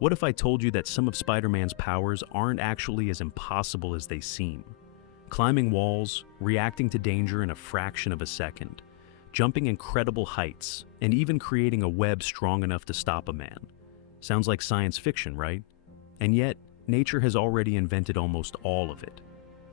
What if I told you that some of Spider-Man's powers aren't actually as impossible as they seem? Climbing walls, reacting to danger in a fraction of a second, jumping incredible heights, and even creating a web strong enough to stop a man. Sounds like science fiction, right? And yet, nature has already invented almost all of it.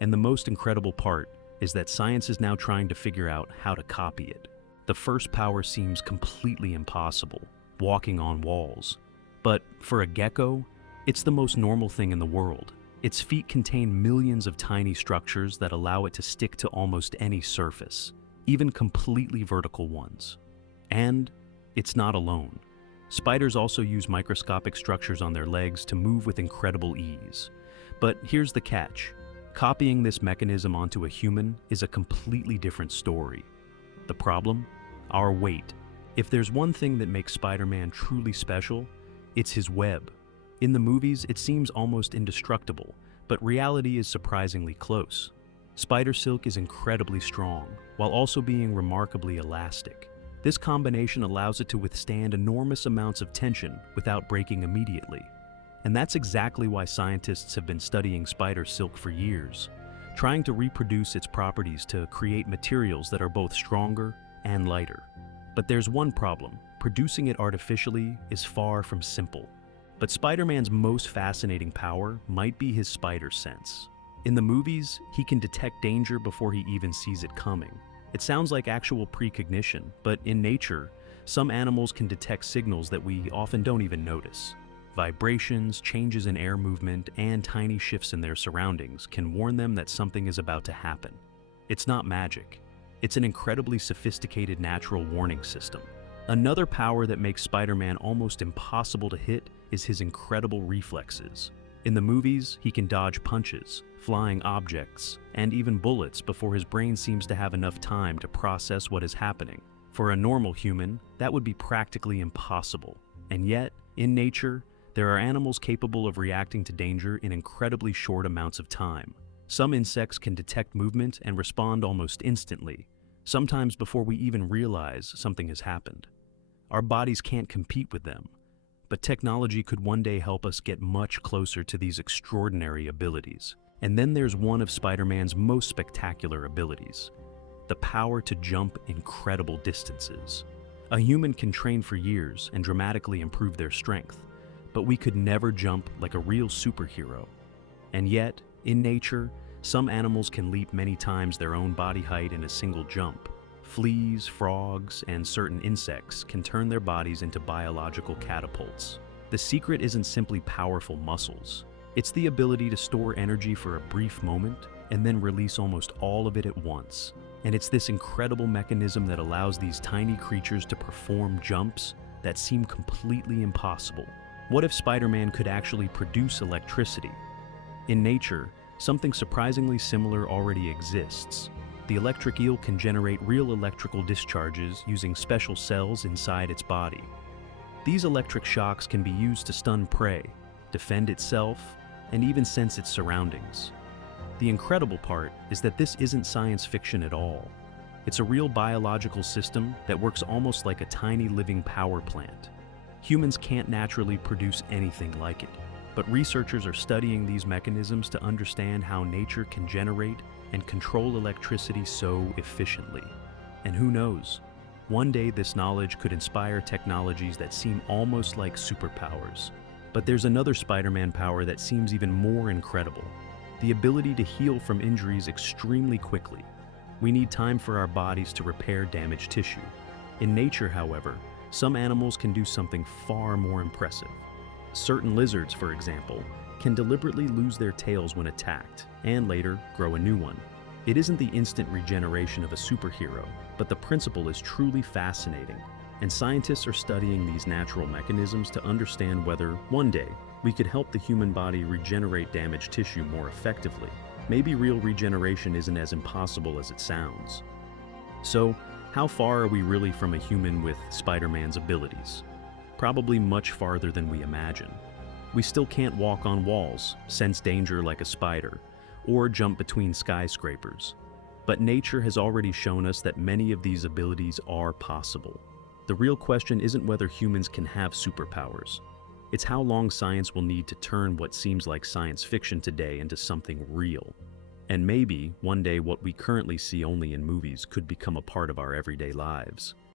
And the most incredible part is that science is now trying to figure out how to copy it. The first power seems completely impossible, walking on walls. But for a gecko, it's the most normal thing in the world. Its feet contain millions of tiny structures that allow it to stick to almost any surface, even completely vertical ones. And it's not alone. Spiders also use microscopic structures on their legs to move with incredible ease. But here's the catch. Copying this mechanism onto a human is a completely different story. The problem? Our weight. If there's one thing that makes Spider-Man truly special, it's his web. In the movies, it seems almost indestructible, but reality is surprisingly close. Spider silk is incredibly strong, while also being remarkably elastic. This combination allows it to withstand enormous amounts of tension without breaking immediately. And that's exactly why scientists have been studying spider silk for years, trying to reproduce its properties to create materials that are both stronger and lighter. But there's one problem. Producing it artificially is far from simple. But Spider-Man's most fascinating power might be his spider sense. In the movies, he can detect danger before he even sees it coming. It sounds like actual precognition, but in nature, some animals can detect signals that we often don't even notice. Vibrations, changes in air movement, and tiny shifts in their surroundings can warn them that something is about to happen. It's not magic. It's an incredibly sophisticated natural warning system. Another power that makes Spider-Man almost impossible to hit is his incredible reflexes. In the movies, he can dodge punches, flying objects, and even bullets before his brain seems to have enough time to process what is happening. For a normal human, that would be practically impossible. And yet, in nature, there are animals capable of reacting to danger in incredibly short amounts of time. Some insects can detect movement and respond almost instantly, sometimes before we even realize something has happened. Our bodies can't compete with them, but technology could one day help us get much closer to these extraordinary abilities. And then there's one of Spider-Man's most spectacular abilities, the power to jump incredible distances. A human can train for years and dramatically improve their strength, but we could never jump like a real superhero. And yet, in nature, some animals can leap many times their own body height in a single jump. Fleas, frogs, and certain insects can turn their bodies into biological catapults. The secret isn't simply powerful muscles. It's the ability to store energy for a brief moment and then release almost all of it at once. And it's this incredible mechanism that allows these tiny creatures to perform jumps that seem completely impossible. What if Spider-Man could actually produce electricity? In nature, something surprisingly similar already exists. The electric eel can generate real electrical discharges using special cells inside its body. These electric shocks can be used to stun prey, defend itself, and even sense its surroundings. The incredible part is that this isn't science fiction at all. It's a real biological system that works almost like a tiny living power plant. Humans can't naturally produce anything like it, but researchers are studying these mechanisms to understand how nature can generate and control electricity so efficiently. And who knows, one day this knowledge could inspire technologies that seem almost like superpowers. But there's another Spider-Man power that seems even more incredible: the ability to heal from injuries extremely quickly. We need time for our bodies to repair damaged tissue. In nature, however, some animals can do something far more impressive. Certain lizards, for example, can deliberately lose their tails when attacked, and later grow a new one. It isn't the instant regeneration of a superhero, but the principle is truly fascinating, and scientists are studying these natural mechanisms to understand whether, one day, we could help the human body regenerate damaged tissue more effectively. Maybe real regeneration isn't as impossible as it sounds. So, how far are we really from a human with Spider-Man's abilities? Probably much farther than we imagine. We still can't walk on walls, sense danger like a spider, or jump between skyscrapers. But nature has already shown us that many of these abilities are possible. The real question isn't whether humans can have superpowers. It's how long science will need to turn what seems like science fiction today into something real. And maybe, one day, what we currently see only in movies could become a part of our everyday lives.